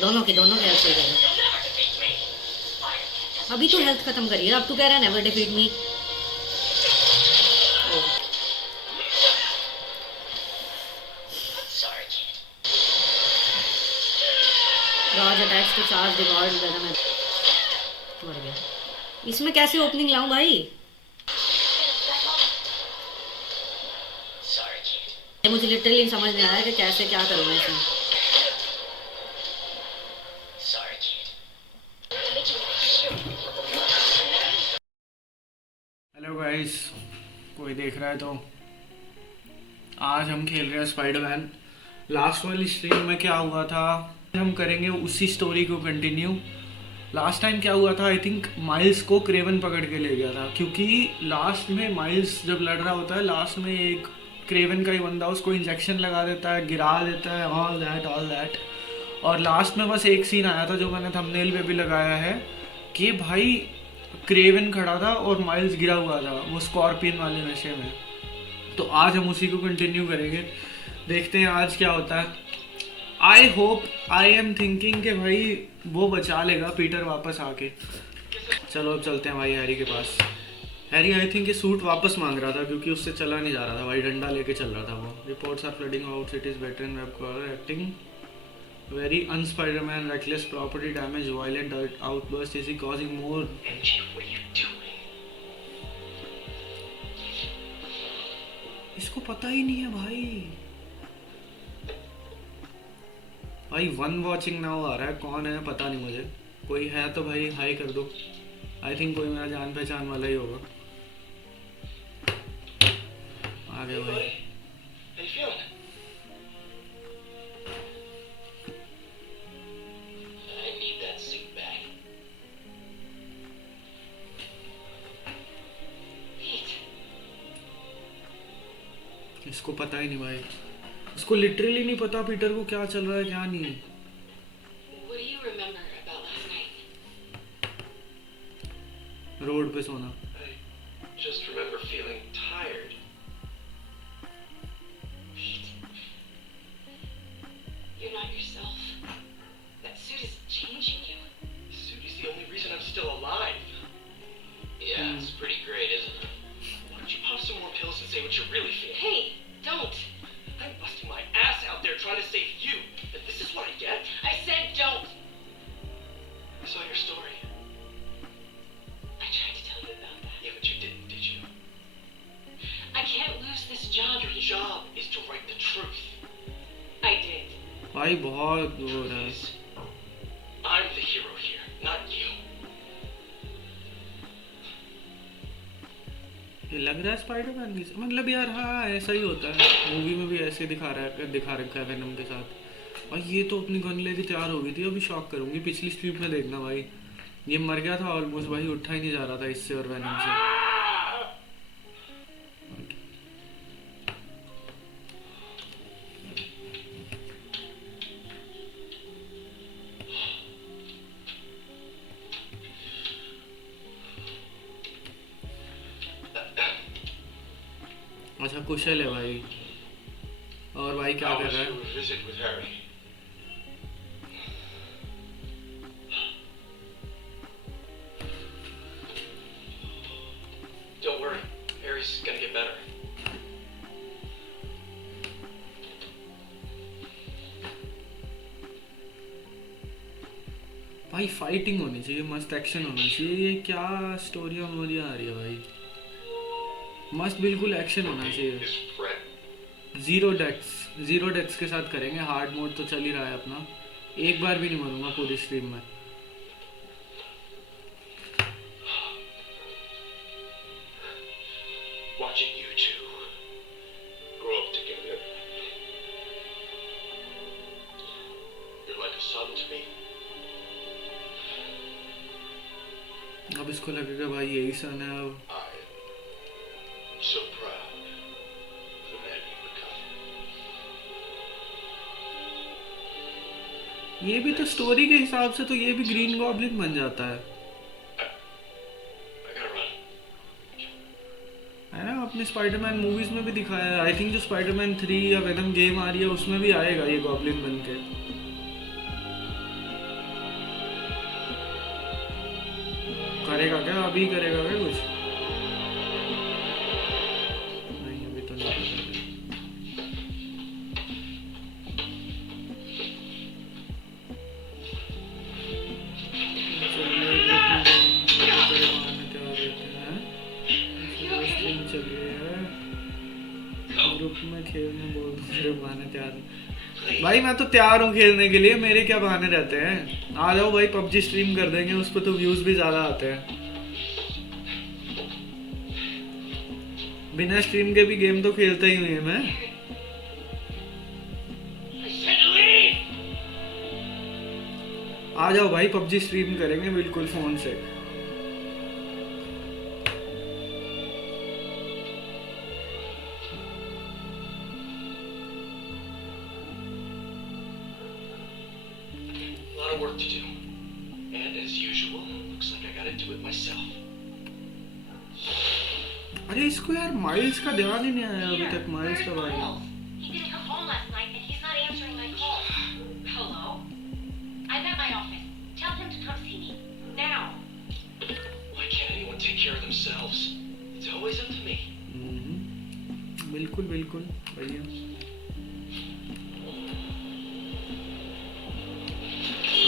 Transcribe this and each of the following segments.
दोनों की हेल्थ सही करेगा। अभी तो हेल्थ खत्म करिए, अब तू कह रहा है never defeat me. Raj attacks to charge the god venom. मर गया। इसमें कैसे ओपनिंग लाऊं भाई? ये मुझे लिटरली समझ नहीं आया कि कैसे क्या करूं मैं इसमें। हेलो गाइस, कोई देख रहा है तो आज हम खेल रहे हैं स्पाइडरमैन। लास्ट वाली स्ट्रीम में क्या हुआ था, हम करेंगे उसी स्टोरी को कंटिन्यू। लास्ट टाइम क्या हुआ था, आई थिंक माइल्स को क्रेवन पकड़ के ले गया था, क्योंकि लास्ट में माइल्स जब लड़ रहा होता है, लास्ट में एक क्रेवन का ही बंदा उसको इंजेक्शन लगा देता है, गिरा देता है, ऑल दैट। और लास्ट में बस एक सीन आया था जो मैंने थंबनेल पे भी लगाया है कि भाई क्रेवन खड़ा था और माइल्स गिरा हुआ था वो स्कॉर्पियन वाले नशे में। तो आज हम उसी को कंटिन्यू करेंगे, देखते हैं आज क्या होता है। I hope, I am thinking कि भाई वो बचा लेगा पीटर वापस आके। चलो अब चलते हैं भाई हैरी के पास। हैरी आई थिंक ये सूट वापस मांग रहा था क्योंकि उससे चला नहीं जा रहा था भाई, डंडा लेके चल रहा था वो। Reports are flooding out cities better in web collar acting very unspiderman reckless property damage violent outburst is he causing more. इसको पता ही नहीं है भाई वन वॉचिंग नाउ आ रहा है, कौन है पता नहीं मुझे। कोई है तो भाई हाई कर दो। आई थिंक कोई मेरा जान पहचान वाला ही होगा। आ गया भाई। इसको पता ही नहीं भाई, इसको लिटरली नहीं पता पीटर को क्या चल रहा है क्या नहीं। रोड पे सोना। Just remember feeling tired. You're not yourself. That suit is changing you. This suit is the only reason I'm still alive. Yeah, it's pretty great, isn't it? Why don't you pop some more pills and say what you're really feeling? Hey, don't. I'm busting my ass out there trying to save you. And this is what I get? I said don't. I saw your story. I tried to tell you about that. Yeah, but you didn't, did you? I can't lose this job. Your job is to write the truth. I did. भाई बहुत वो है। I'm the hero here, not you. ये लग रहा है Spiderman की, मतलब यार हाँ ऐसा ही होता है, मूवी में भी ऐसे दिखा रखा है वेनम के साथ। और ये तो अपनी गन लेके तैयार हो गई थी, अभी शॉक करूंगी। पिछली स्ट्रीप में देखना भाई, ये मर गया था ऑलमोस्ट भाई, उठा ही नहीं जा रहा था इससे और वेनम से। अच्छा कुशल है भाई। और भाई क्या कर रहा है? Visit with Harry. Don't worry, Harry's gonna get better. भाई फाइटिंग होनी चाहिए, मस्त एक्शन होना चाहिए। ये क्या स्टोरी आ रही है भाई, मस्त बिल्कुल एक्शन होना चाहिए। जीरो डेथ्स के साथ करेंगे, हार्ड मोड तो चल ही रहा है अपना। एक बार भी नहीं मरूंगा पूरी स्ट्रीम में। Watching you two grow up together. You're like a son to me. अब इसको लगेगा भाई यही सन है अब। I'm so proud of the man you've become. ये भी तो स्टोरी के हिसाब से तो ये भी ग्रीन गॉब्लिन बन जाता है I gotta run. है ना। अपने स्पाइडरमैन मूवीज में भी दिखाया है। आई थिंक जो स्पाइडरमैन 3 या वेनम गेम आ रही है उसमें भी आएगा ये गॉब्लिन बन के। क्या? अभी करेगा क्या कुछ? नहीं अभी तो नहीं करेगा। चलिए ग्रुप में तेरे बहाने तैयार रहते हैं। स्ट्रीम चल रही है, ग्रुप में खेलने बोल दो, तेरे बहाने तैयार। भाई मैं तो तैयार हूँ खेलने के लिए, मेरे क्या बहाने रहते हैं? आ जाओ भाई, पबजी स्ट्रीम कर देंगे, उस पर तो व्यूज भी ज्यादा आते हैं। बिना स्ट्रीम के भी गेम तो खेलता ही हूँ ये मैं। आ जाओ भाई, पबजी स्ट्रीम करेंगे बिल्कुल फोन से। A lot of work to do. And as usual, looks like I gotta do it myself. अरे इसको यार माइल्स का ध्यान ही नहीं आया अभी तक। माइल्स का भाई He didn't come home last night and he's not answering my call. Hello? I'm at my office. Tell him to come see me. Now. Why can't anyone take care of themselves? It's always up to me. बिल्कुल बिल्कुल भैया।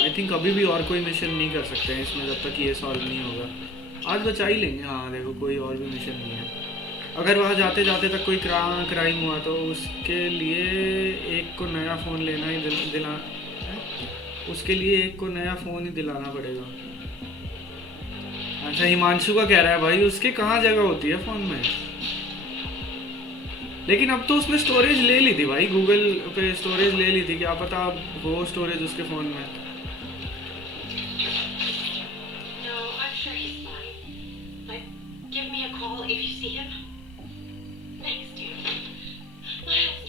I think अभी भी और कोई mission नहीं कर सकते हैं इसमें जब तक ये सॉल्व नहीं होगा। आज बचा ही लेंगे। हाँ देखो कोई और भी मिशन नहीं है। अगर वहाँ जाते जाते तक कोई क्राइम हुआ तो उसके लिए एक को नया फ़ोन लेना ही उसके लिए एक को नया फ़ोन ही दिलाना पड़ेगा। अच्छा हिमांशु का कह रहा है भाई, उसके कहाँ जगह होती है फ़ोन में? लेकिन अब तो उसने स्टोरेज ले ली थी भाई, गूगल पे स्टोरेज ले ली थी, क्या पता अब वो स्टोरेज उसके फ़ोन में। No, I'm sure he's fine. But give me a call if you see him. Thanks, dude. Miles.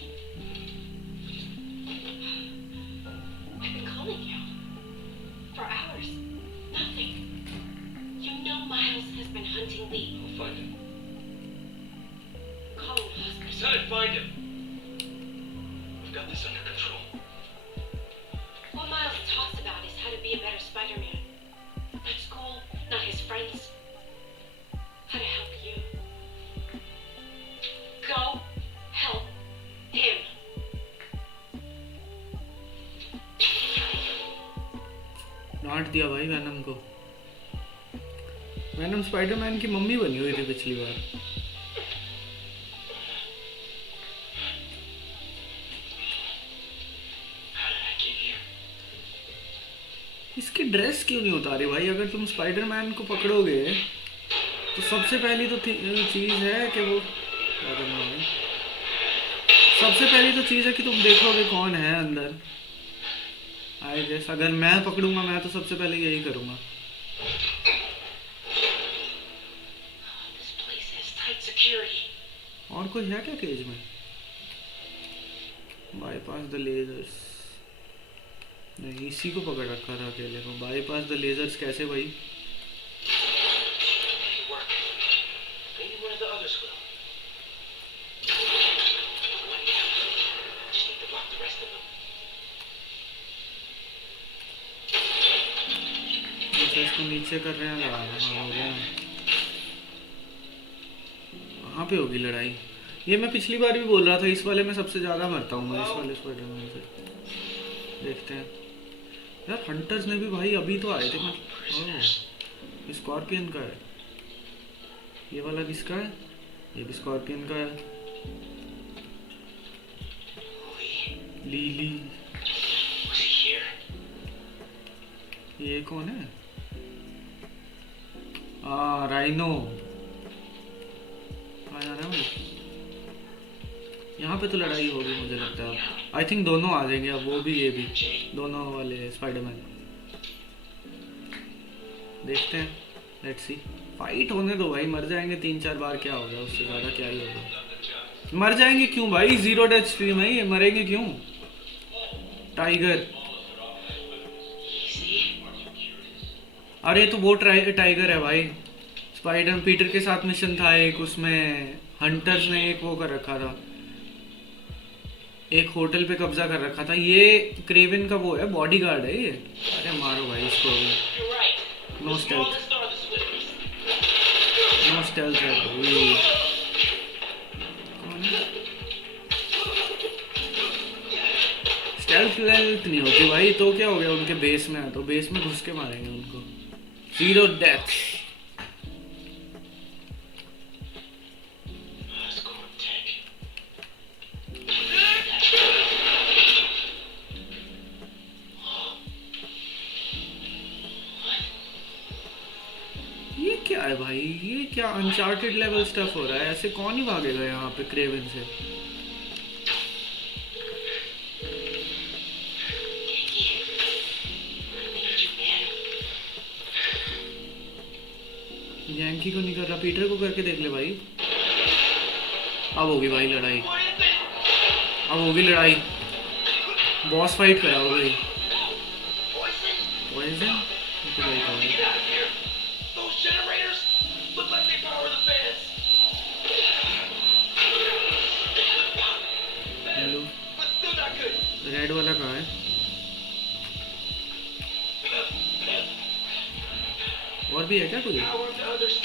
I've been calling you. For hours. Nothing. You know Miles has been hunting Lee. I'll find him. Calling the I hospital. said I'd find him. I've got this under control. What Miles talks about is how to be a better Spider-Man. Not school, not his friends. How to help you. Go help him. डांट दिया भाई Venom को। Venom Spiderman की mummy बनी हुई थी पिछली बार। How did I get here? इसकी ड्रेस क्यों नहीं उतारी भाई? अगर तुम स्पाइडरमैन को पकड़ोगे तो सबसे पहली तो चीज़ है कि वो क्या करना भाई? सबसे पहली तो चीज़ है कि तुम देखोगे कौन है अंदर। आई गेस अगर मैं पकड़ूंगा मैं तो सबसे पहले यही करूँगा। This place has tight security. और कोई है क्या केज में? Bypass the lasers. नहीं इसी को पकड़ रखा था अकेले को। बाईपास द लेजर्स कैसे भाई? Maybe work. Maybe one of the others will. One down. Just need to block the rest of them. अच्छा इसको नीचे कर रहे हैं। हाँ हो गया। वहाँ पे होगी लड़ाई। ये मैं पिछली बार भी बोल रहा था, इस वाले में सबसे ज़्यादा मरता हूँ मैं इस वाले स्पाइडरमैन से। देखते हैं यार। हंटर्स ने भी भाई अभी तो आए थे। मैं स्कॉर्पियन का है ये वाला। किसका है? ये भी स्कॉर्पियन का है। लीली। Was he here? ये कौन है? राइनो। कहाँ जा रहा है? यहाँ पे तो लड़ाई होगी मुझे लगता है। आई थिंक दोनों आ जाएंगे अब, वो भी ये भी, दोनों वाले स्पाइडरमैन। देखते हैं, लेट्स सी। फाइट होने दो भाई, मर जाएंगे 3-4 बार, क्या होगा उससे ज़्यादा, क्या ही होगा। मर जाएंगे क्यों भाई? 0 डेथ स्ट्रीम है ये, मरेंगे क्यों? टाइगर। अरे तो वो टाइगर है भाई। स्पाइडर पीटर के साथ मिशन था एक, उसमें हंटर्स ने एक वो कर रखा था, एक होटल पे कब्जा कर रखा था। ये क्रेवन का वो है, बॉडीगार्ड है ये। अरे मारो भाई इसको। You're right. No stealth. Smallest are the swiftest. No stealth है भाई। स्टेल्थ नहीं होती भाई, तो क्या हो गया, उनके बेस में है तो बेस में घुस के मारेंगे उनको। 0 डेथ। ये क्या है भाई, ये क्या अनचार्टेड लेवल स्टफ हो रहा है, ऐसे कौन ही भागेगा यहाँ पे क्रेवन से। यंकी को नहीं कर रहा, पीटर को करके देख ले भाई। अब होगी भाई लड़ाई, अब होगी लड़ाई, बॉस फाइट करा हो गई। पॉइजन तो भाई था भाई। Get out of here! Those generators look like they power the fans. Hello, But still not good. Red वाला कहाँ है? और भी है क्या कोई? Power of the others.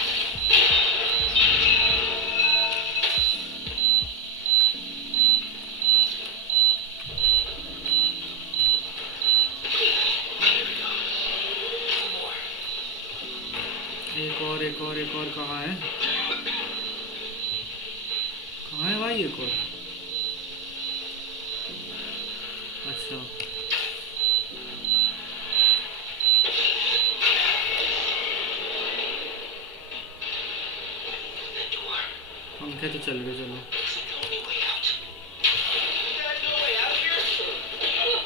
एक और कहाँ है? कहाँ है भाई एक और? अच्छा, पंखे तो चल गए, चलो। There's no way out of here.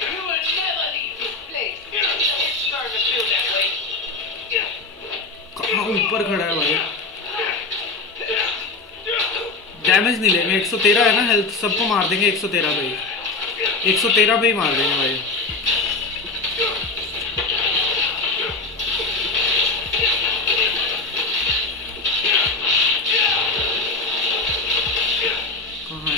You will never leave this place. It's starting to feel that way. कहाँ ऊपर खड़ा है भाई? डैमेज नहीं लेंगे, 113 है ना हेल्थ, सबको मार देंगे 113 पे ही, 113 पे ही मार देंगे भाई। कहाँ है?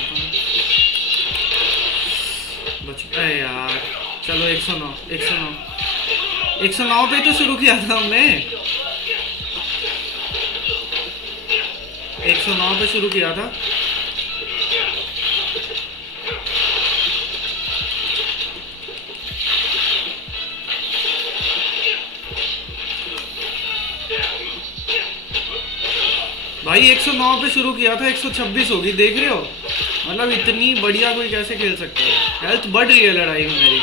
बच गए यार। चलो 109 109 पे तो शुरू किया था हमने, 109 पे शुरू किया था। भाई 109 पे शुरू किया था, 126 होगी, देख रहे हो? मतलब इतनी बढ़िया कोई कैसे खेल सकता है। हेल्थ बढ़ रही है लड़ाई में मेरी।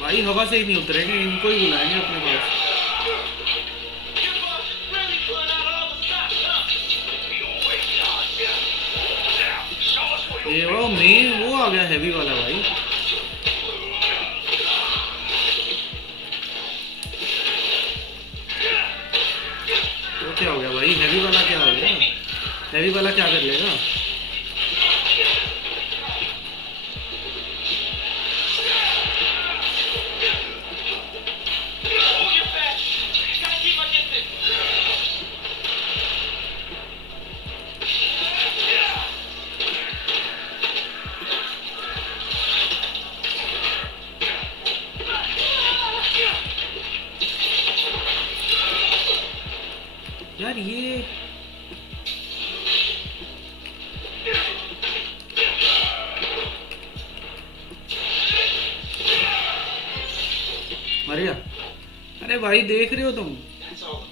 भाई हवा से ही नहीं उतरेंगे, इनको ही बुलाएंगे अपने पास। Your boss is really pulling out all the stops, huh? ये वो मेन वो आ गया हैवी वाला भाई। तो क्या हो गया भाई, हैवी वाला क्या हो गया? हैवी वाला क्या कर लेगा? Hold your fast. Gotta keep my distance. यार ये मर गया। अरे भाई देख रहे हो तुम, That's all.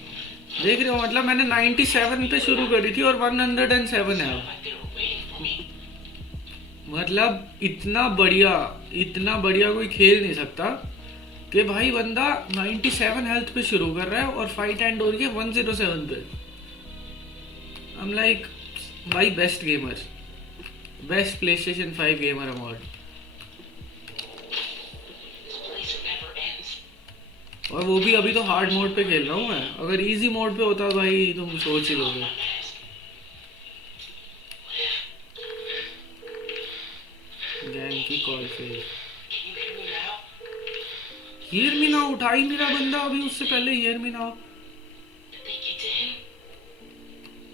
देख रहे हो? मतलब मैंने 97 पे शुरू करी थी और 107 है अब। Like they were waiting for me. मतलब इतना बढ़िया कोई खेल नहीं सकता कि भाई बंदा 97 हेल्थ पे शुरू कर रहा है और फाइट एंड हो रही है 107 पे। I'm like भाई best gamer, best PlayStation 5 gamer award. This place never ends. और वो भी अभी तो हार्ड मोड पे खेल रहा हूँ मैं, अगर इजी मोड पे होता भाई तुम सोच ही लोगे। गैंग की कॉल से Can you hear me now? Hear me now उठा ही नहीं रहा बंदा अभी, उससे पहले हियर मी नाउ।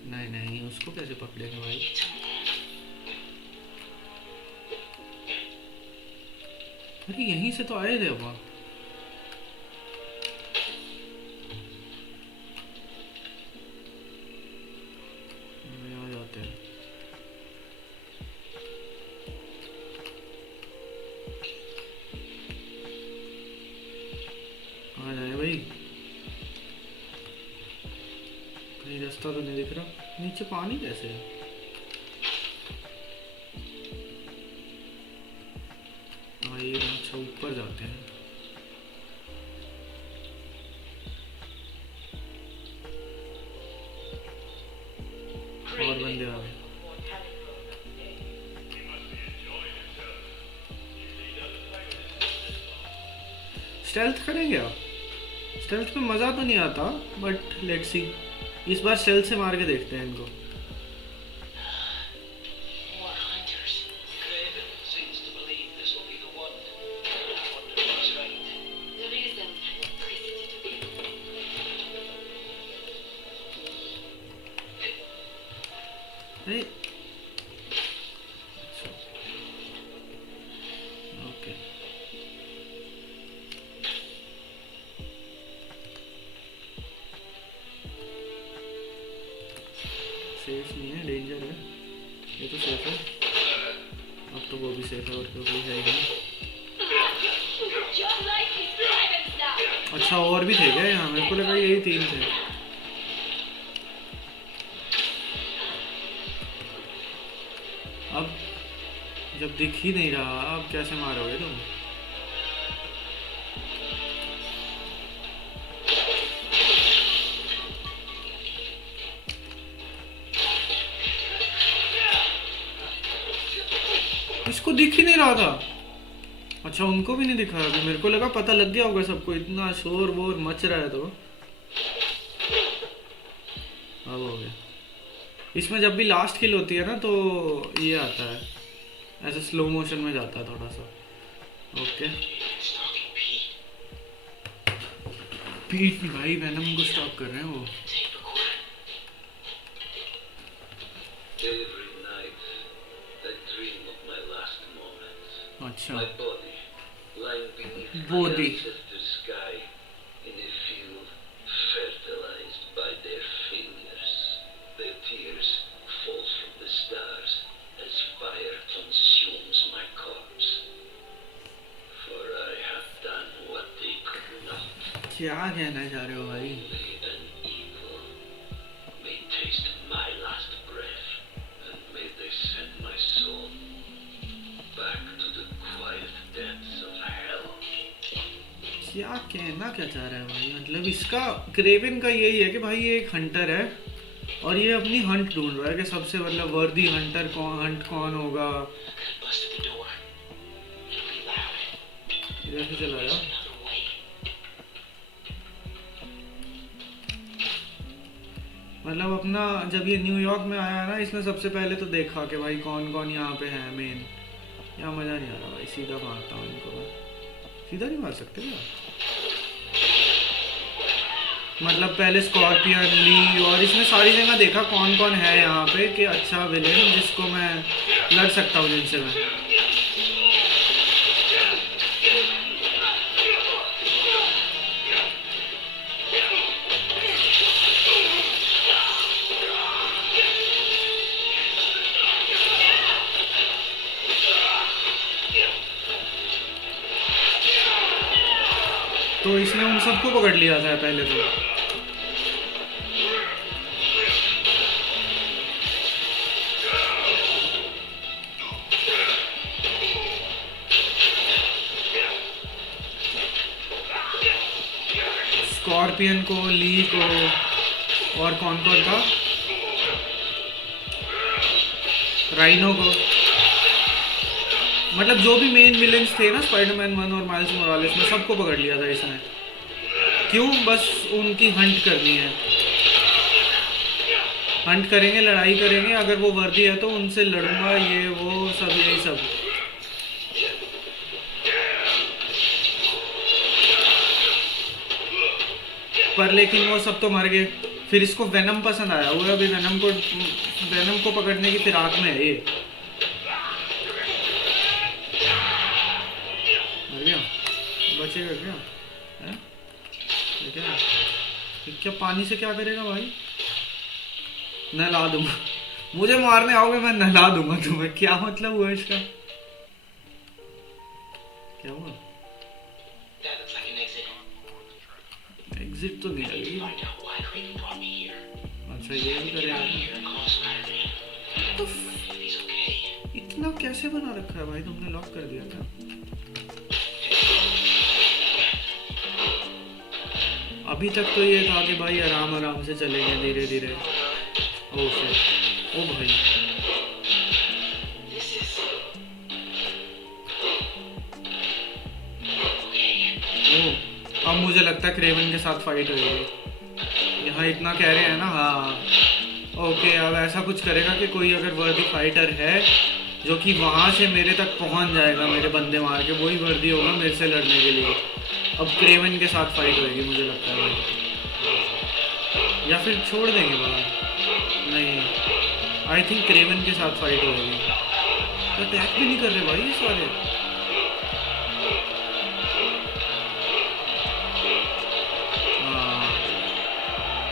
नहीं नहीं, उसको कैसे पकड़ेंगे भाई? अरे यहीं से तो आए थे अपन। आ जाते हैं। आ जाए भाई, कहीं रास्ता तो नहीं दिख रहा। नीचे पानी कैसे है? हाँ ये अच्छा, ऊपर जाते हैं। और बंदे आ गए। स्टेल्थ करेंगे आप? स्टेल्थ में मज़ा तो नहीं आता, बट लेट्स सी। इस बार स्टेल्थ से मार के देखते हैं इनको। More hunters. Craven seems to believe this will be the one. I wonder if he's right. There is an electricity to be. अरे ओके, सेफ नहीं है, डेंजर है। ये तो सेफ है। अब तो वो भी सेफ है और कोई है ही नहीं। Just like his dragons now. अच्छा और भी थे क्या यहाँ? मेरे को लगा यही 3 थे। अब जब दिख ही नहीं रहा, अब कैसे मारोगे तुम? इसको दिख ही नहीं रहा था। अच्छा उनको भी नहीं दिखा अभी। मेरे को लगा पता लग गया होगा सबको, इतना शोर वोर मच रहा है तो। अब हो गया। इसमें जब भी लास्ट किल होती है ना तो ये आता है, ऐसे स्लो मोशन में जाता है थोड़ा सा। Okay Stalking Pete. पीट भाई वेनम को स्टॉप कर रहे हैं वो। Tape recorder. Every night, I dream of my last moments. अच्छा My body lying beneath Body. my ancestors' sky in a field fertilized by their failures. Their tears fall from the stars as fire consumes my corpse. For I have done what they could not. क्या कहना चाह रहे हो भाई? May an eagle may taste my last breath, and may they send my soul back to the quiet depths of hell. क्या कहना क्या चाह रहा है भाई? मतलब इसका क्रेवन का यही है कि भाई ये एक हंटर है और ये अपनी हंट ढूंढ रहा है कि सबसे मतलब वर्दी हंटर कौन होगा। Busted the door. It'll be loud. इधर से चला There's जा। another way. मतलब अपना जब ये न्यूयॉर्क में आया ना, इसने सबसे पहले तो देखा कि भाई कौन कौन यहाँ पे है मेन। यहाँ मज़ा नहीं आ रहा भाई, सीधा मारता हूँ इनको मैं। सीधा नहीं मार सकते क्या? मतलब पहले स्कॉर्पियन, ली, और इसमें सारी जगह देखा कौन कौन है यहाँ पे कि अच्छा विलेन जिसको मैं लड़ सकता हूँ जिनसे मैं। तो इसने उन सबको पकड़ लिया था पहले तो। स्कॉर्पियन को, ली को, और कौन कौन था, राइनो को, मतलब जो भी मेन विलेंस थे ना स्पाइडरमैन 1 और माइल्स मोरालेस में, सबको पकड़ लिया था इसने। क्यों? बस उनकी हंट करनी है। हंट करेंगे, लड़ाई करेंगे, अगर वो वर्दी है तो उनसे लड़ूंगा, ये वो सब यही सब। पर लेकिन वो सब तो मर गए। फिर इसको वेनम पसंद आया हुआ है, अभी वेनम को पकड़ने की फिराक में है ये। मर गया, बचेगा क्या? हैं? ये क्या पानी से क्या करेगा भाई? नहला दूंगा, मुझे मारने आओगे मैं नहला दूंगा तुम्हें। क्या मतलब हुआ इसका? क्या हुआ? That looks like an exit. Exit तो नहीं आई। Find out why Craven brought me here. अच्छा ये भी Get out of करेगा। here and call Spider-Man. If he's okay. इतना कैसे बना रखा है भाई तुमने? लॉक कर दिया क्या? अभी तक तो ये था कि भाई आराम आराम से चलेंगे धीरे धीरे। ओ शिट, ओ भाई This is okay. ओ, अब मुझे लगता है क्रेवन के साथ फाइट होगी। यहाँ इतना कह रहे हैं ना। हाँ ओके, अब ऐसा कुछ करेगा कि कोई अगर वर्दी फाइटर है जो कि वहाँ से मेरे तक पहुँच जाएगा, मेरे बंदे मार के, वही वर्दी होगा मेरे से लड़ने के लिए। अब क्रेवन के साथ फाइट होगी मुझे लगता है भाई, या फिर छोड़ देंगे बाहर। नहीं, आई थिंक क्रेवन के साथ फाइट होगी। अटैक भी नहीं कर रहे भाई ये सारे।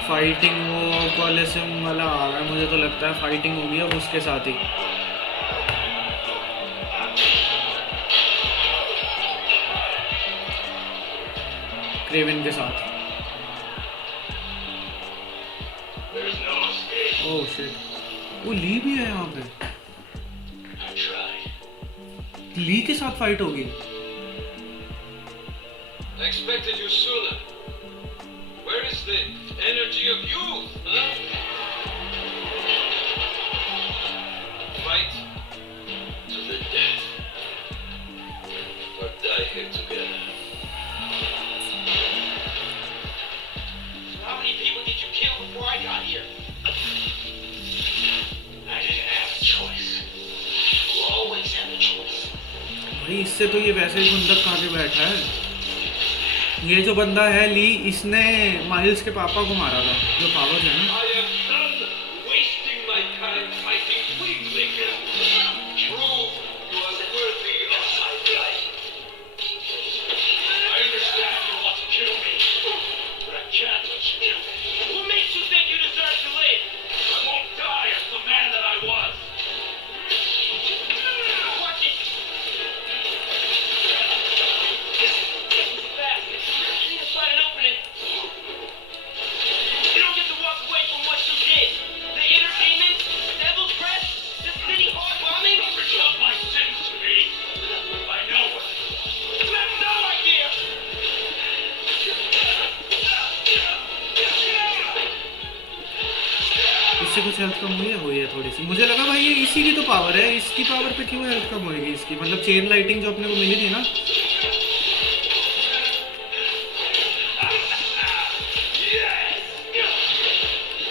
फाइटिंग वो कॉलेसियम वाला आ रहा है, मुझे तो लगता है फाइटिंग होगी अब उसके साथ ही। क्रेवन के साथ। There's no escape. Oh shit, वो ली भी है यहाँ पे। I tried. ली के साथ फाइट होगी। I expected you sooner. Where is the energy of youth, huh? Fight to the death. Or die here together. So how many people did you kill before I got here? I didn't have a choice. You always have a choice. भाई इससे तो ये वैसे ही बंदक खा के बैठा है। ये जो बंदा है ली, इसने माइल्स के पापा को मारा था, जो पावर है ना। I am done wasting my time fighting weaklings. Prove you are worthy of my life. I understand you want to kill me, but I can't let you kill me. What makes you think you deserve to live? I won't die as the man that I was. Watch it. Fast. Need to find an opening. You don't get to walk away from what you did. The inner demons, devil's breath, the city hard bombing. Don't bring up my sins to me. I know it. You have no idea. इससे कुछ health कम हुई है थोड़ी सी। मुझे लगा भाई ये इसी की तो पावर है, इसकी पावर पे क्यों हेल्थ कम होगी इसकी? मतलब चेन लाइटिंग जो अपने को मिली थी ना।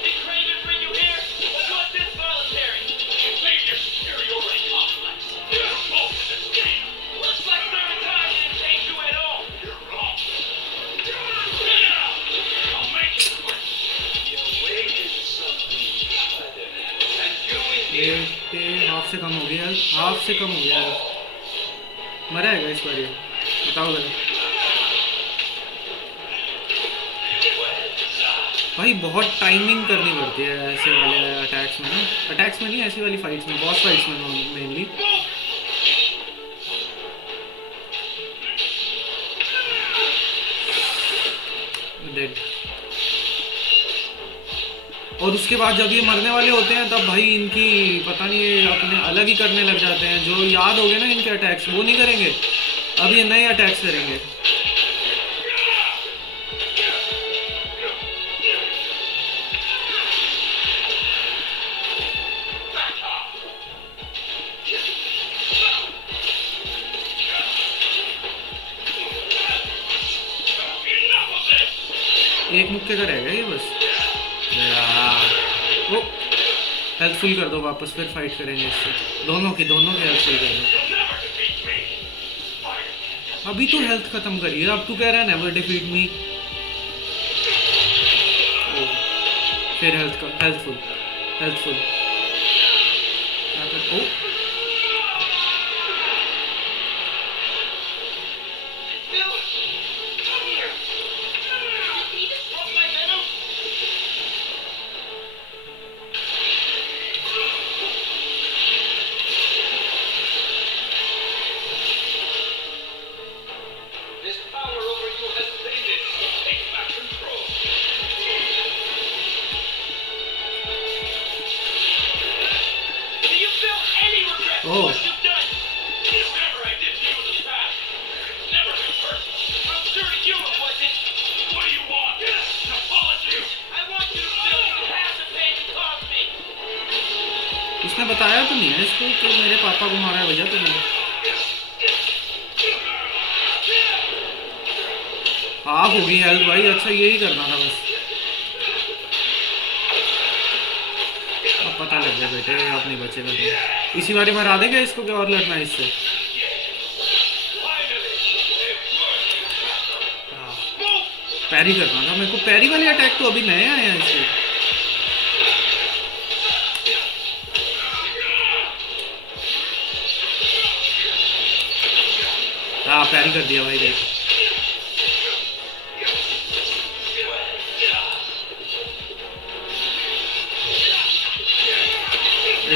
Did Craven bring you here? Or was this voluntary? Leave your superiority complex. You're both in this game. Looks like third time didn't change you at all. You're wrong. I'll make it quick. You awakened something, Spider-Man. And you in ये here. पे half से कम हो गया, half से कम हो गया। मरा है इस बार ये, बताओ जरा। भाई बहुत टाइमिंग करनी पड़ती है ऐसे वाले अटैक्स में ना। अटैक्स में नहीं, ऐसी वाली फाइट्स में, बॉस फाइट्स में मेनली। डेड। और उसके बाद जब ये मरने वाले होते हैं तब भाई इनकी पता नहीं ये अपने अलग ही करने लग जाते हैं। जो याद हो गए ना इनके अटैक्स, वो नहीं करेंगे, अब ये नए अटैक्स करेंगे। एक मुक्के का रह गया ये बस। ओ हेल्पफुल कर दो वापस, फिर फाइट करेंगे इससे। दोनों की हेल्पफुल कर दो। अभी तो हेल्थ खत्म करिए, अब तू कह रहा है नेवर डिफीट मी। फिर हेल्थफुल क्या कर ओ Bill, come here. Can you disrupt my venom? This power over you has faded. Take back control. Do you feel any regret for Oh. what you've done? Whatever I did to you in the past, never been personal. I'm sure to you it wasn't. What do you want? An apology? I want you to feel you have the pain you caused me. इसने बताया तो नहीं है इसको कि मेरे पापा को मारा है भैया तुमने। हाफ होगी हेल्थ भाई, अच्छा यही करना था बस। अब पता लग गया बेटे, अब नहीं बचेगा तो। इसी बारी मरा देगा इसको, क्या और लड़ना है इससे? पैरी करना था मेरे को, पैरी वाले अटैक तो अभी नए आए हैं इसके। हाँ पैरी कर दिया भाई देख।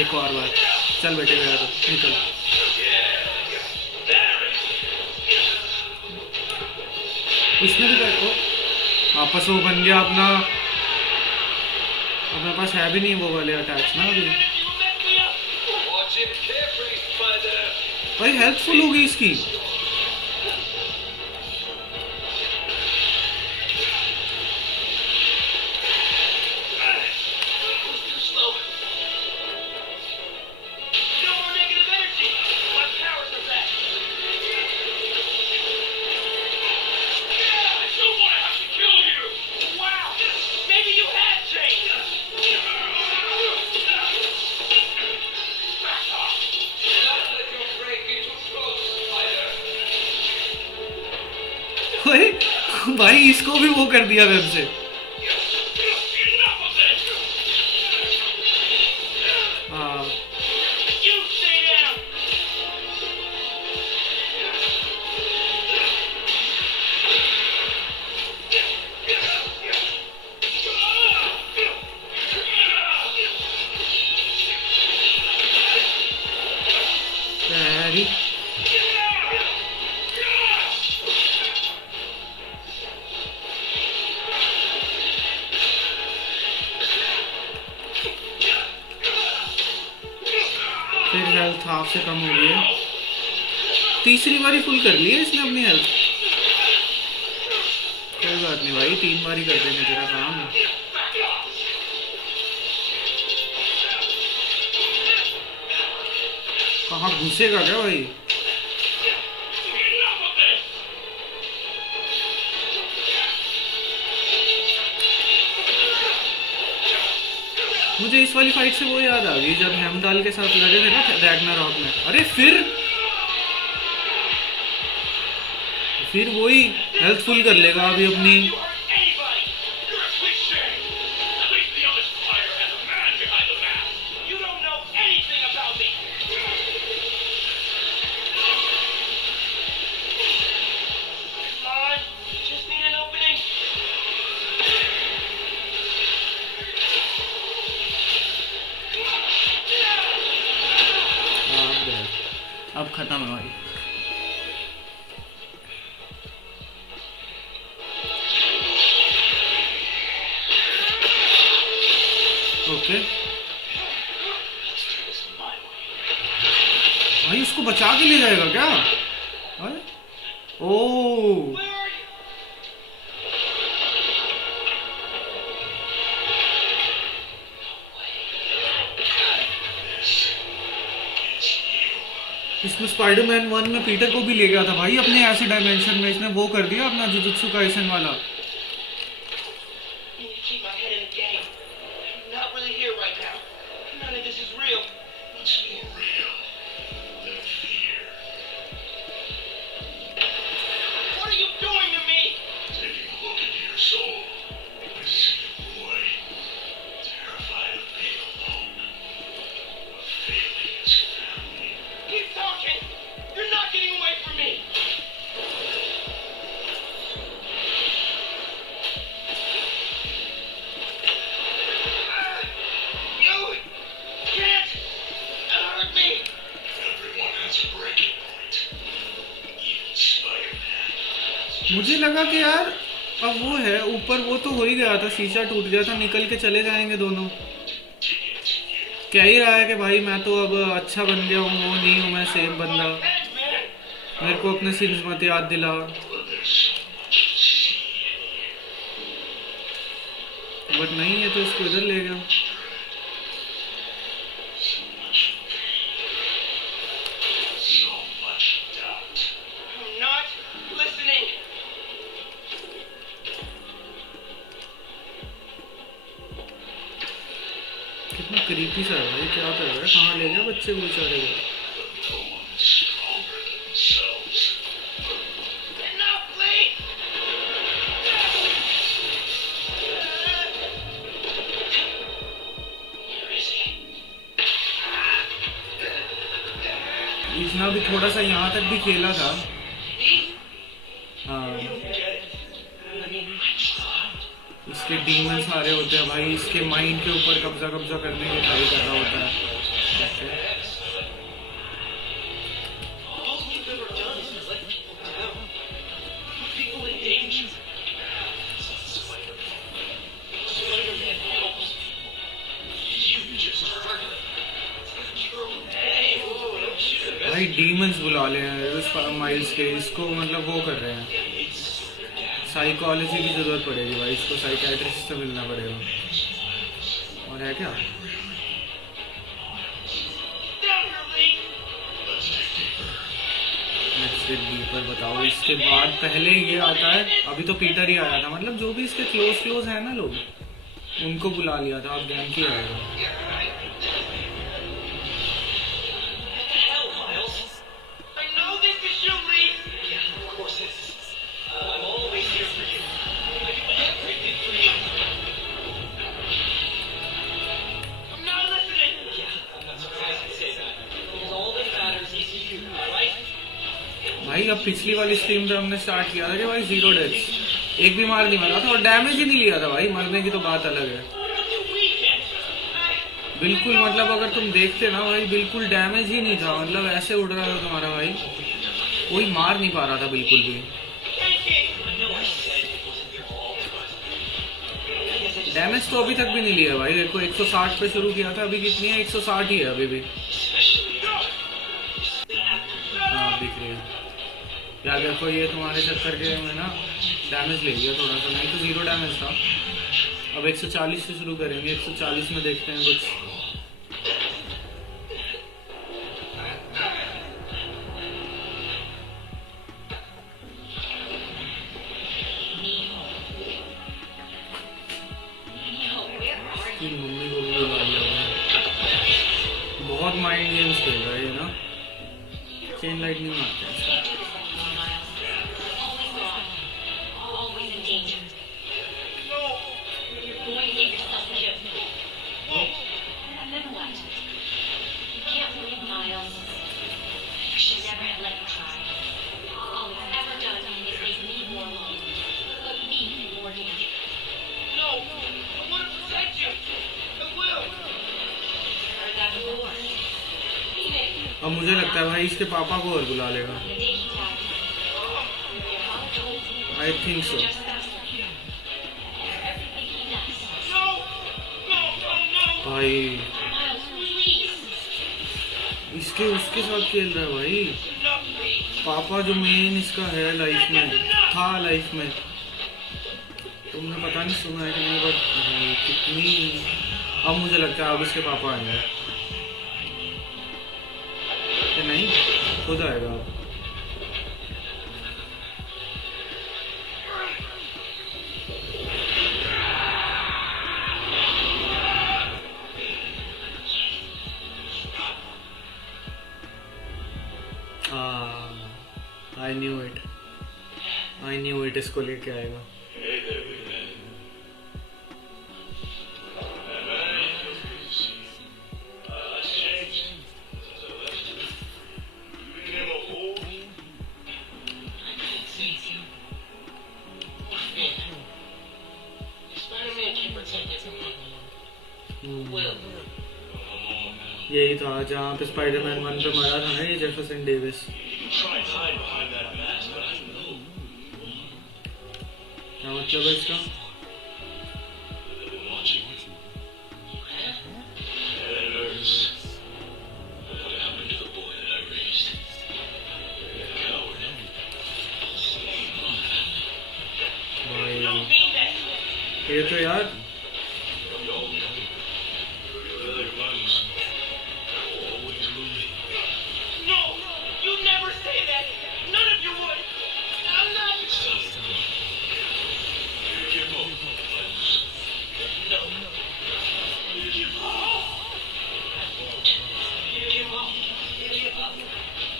एक और बार, चल बेटे मेरा तो निकल। इसने भी कर वापस वो बन गया अपना। अपने पास है भी नहीं वो वाले अटैक्स ना अभी। Watch it carefully, Spider. भाई हेल्पफुल होगी इसकी। Too slow. No more negative energy. My powers are back. I don't want to have to kill you. Wow. Maybe you had changed. Back off. Not let your prey get too close, Spider. भाई इसको भी वो कर दिया web से। Enough of this. हाँ You stay down. पैरी। फिर health half से कम हो गई है। तीसरी बारी फुल कर ली है इसने अपनी हेल्थ। कोई बात नहीं भाई, 3 बार ही कर देंगे तेरा काम। कहाँ घुसेगा क्या भाई? Enough of this. मुझे इस वाली फाइट से वो याद आ गई जब हेमदाल के साथ लड़े थे ना रैग्नारॉक में। अरे फिर वही हेल्थ फुल कर लेगा अभी अपनी। You hurt anybody. You're a cliche. At least the other Spider has a man behind the mask. You don't know anything about me. Come on. Just need an opening. अब खत्म है भाई। Okay भाई उसको बचा के ले जाएगा क्या? अरे ओ Where are you? इसमें स्पाइडरमैन 1 में पीटर को भी ले गया था भाई अपने ऐसे डायमेंशन में। इसने वो कर दिया अपना जुजुत्सु काइसेन वाला। I need to keep my head in the game. I'm not really here right now. None of this is real. What's more real than fear? What are you doing to me? Taking a look into your soul. I see a boy. मुझे लगा कि यार अब वो है ऊपर, वो तो हो ही गया था, शीशा टूट गया था, निकल के चले जाएंगे दोनों। कह ही रहा है कि भाई मैं तो अब अच्छा बन गया हूँ, वो नहीं हूँ मैं सेम बंदा, मेरे को अपने सिंस मत याद दिला। बट नहीं, है तो इसको इधर ले गया। I'm not listening. कितना क्रीपी सा है भाई, क्या कर रहा है, कहाँ ले गया बच्चे को बेचारे को। Enough, please. Where is he? इसने भी थोड़ा सा यहाँ तक भी खेला था। हाँ, इसके डीमन सारे होते हैं भाई, इसके माइंड के ऊपर कब्जा करने की ट्राई कर रहा होता है। All we've ever done is let people down. Put people in danger. Spider-Man helps people. You just hurt them. Hey, whoa, don't shoot him. भाई डीमंस बुला ले हैं उस माइल्स के, इसको मतलब वो कर रहे हैं। साइकोलॉजी की जरूरत पड़ेगी भाई, इसको साइकियाट्रिस्ट से मिलना पड़ेगा। और है क्या? Down your lead. Next deeper बताओ। इसके बाद पहले ये आता है, अभी तो पीटर ही आया था, मतलब जो भी इसके क्लोज है ना लोग, उनको बुला लिया था। अब गैंग की आएगा। What the hell, Miles? I know this is your lead. Yeah, of course it is. I'm always here for you. I do everything for you. I'm not listening. Yeah, I'm not surprised you say that. Because all that matters is you, right? भाई अब पिछली वाली stream पे हमने start किया था कि भाई 0 डेथ्स, एक भी मार नहीं मारा था और डैमेज ही नहीं लिया था भाई। मरने की तो बात अलग है What do we get? बिल्कुल। मतलब अगर तुम देखते ना भाई, बिल्कुल डैमेज ही नहीं था, मतलब ऐसे उड़ रहा था तुम्हारा भाई, कोई मार नहीं पा रहा था बिल्कुल भी। डैमेज तो अभी तक भी नहीं लिया भाई। देखो 160 पे शुरू किया था, अभी कितनी है? 160 ही है अभी भी। हाँ दिख रही है यार। देखो ये तुम्हारे चक्कर के में ना डैमेज ले लिया थोड़ा सा, नहीं तो 0 डैमेज था। अब 140 से शुरू करेंगे, 140 में देखते हैं कुछ। इसकी मम्मी को भी बुला लिया है। बहुत माइंड गेम्स खेल रहा है ये ना। चेन लाइट नहीं मारते हैं। Always in danger. You're going to get yourself killed. And then what? You can't leave, Miles. You should never have let him try. All he's ever done is make me more lonely. Put me in more danger. No, I want to protect you. I will. Heard that before. Mean it. अब मुझे लगता है भाई इसके पापा को और बुला लेगा। The day he died, your father told me I think so. just everything he does. No, no, no, no. भाई Miles, please. इसके उसके साथ खेल रहा है भाई। Enough, please. पापा जो मेन इसका है लाइफ में, था लाइफ में, तुमने पता नहीं सुना है कि नहीं, बट भाई कितनी। अब मुझे लगता है अब इसके पापा आएंगे कि नहीं, खुद आएगा अब। आई न्यू इट, इसको लेके आएगा। Spider-Man can't protect everyone. Will. यही था जहाँ पे स्पाइडरमैन 1 पे मरा था ना ये Jefferson Davis. Try and hide behind that mask, but I know. क्या मतलब है इसका? I've been watching. And it hurts. What happened to the boy that I raised? A coward. Slave. भाई Don't mean that. ये तो यार No. Your other ones always will be. No! You never say that! None of you would! I'm not... It's time. You give up, Lance. No. You give up. You give up. You give up.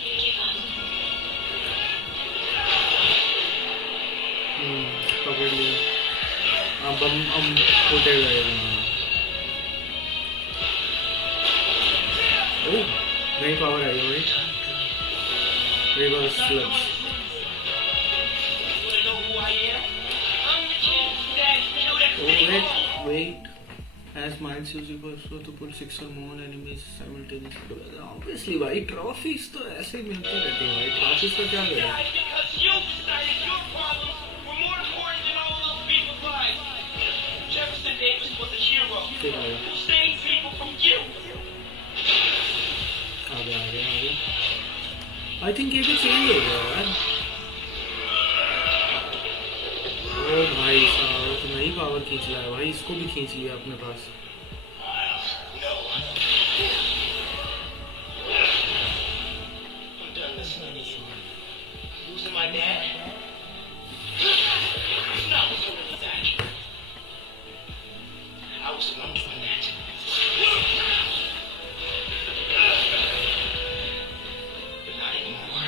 You give up. पकड़ लिया। अब हम फूटे गए। ओह नई power आई है भाई। Reverse flux. Want to know who I am? I'm the kid that killed everybody. Oh wait. As minds use it to put 6 or more enemies simultaneously together. Obviously भाई ट्रॉफीज तो ऐसे ही मिलती रहती है भाई। ट्रॉफीज का क्या करें? Died because you decided your problems were more important than all those people's lives. Jefferson Davis was a hero ठीक है। who saved people from you. आगे। I think ये भी चेंज हो गया यार। ओ भाई साहब तो नई पावर खींच लाया भाई। इसको भी खींच लिया अपने पास। No. I'm done listening to you. Losing my dad? I'm not losing any of that. I was the one doing that. But not anymore.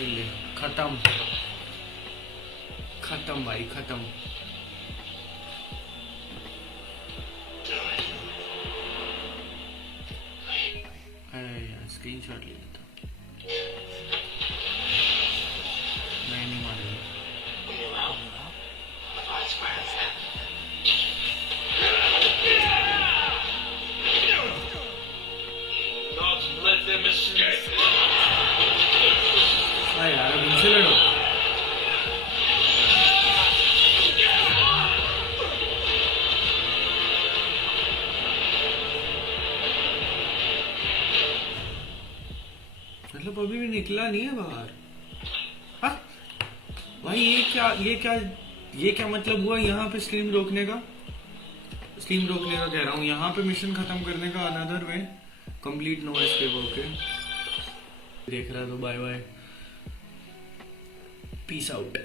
ले खत्म भाई खत्म। स्क्रीनशॉट ले लेता। नहीं मारेगा। You out? Vice versa. Not let them escape. हाँ यार अब इनसे लड़ो। मतलब अभी भी निकला नहीं है बाहर। हाँ भाई ये क्या मतलब हुआ यहाँ पे स्ट्रीम रोकने का कह रहा हूँ। यहाँ पे मिशन खत्म करने का another way complete no escape. Okay देख रहा तो बाय बाय पीस आउट।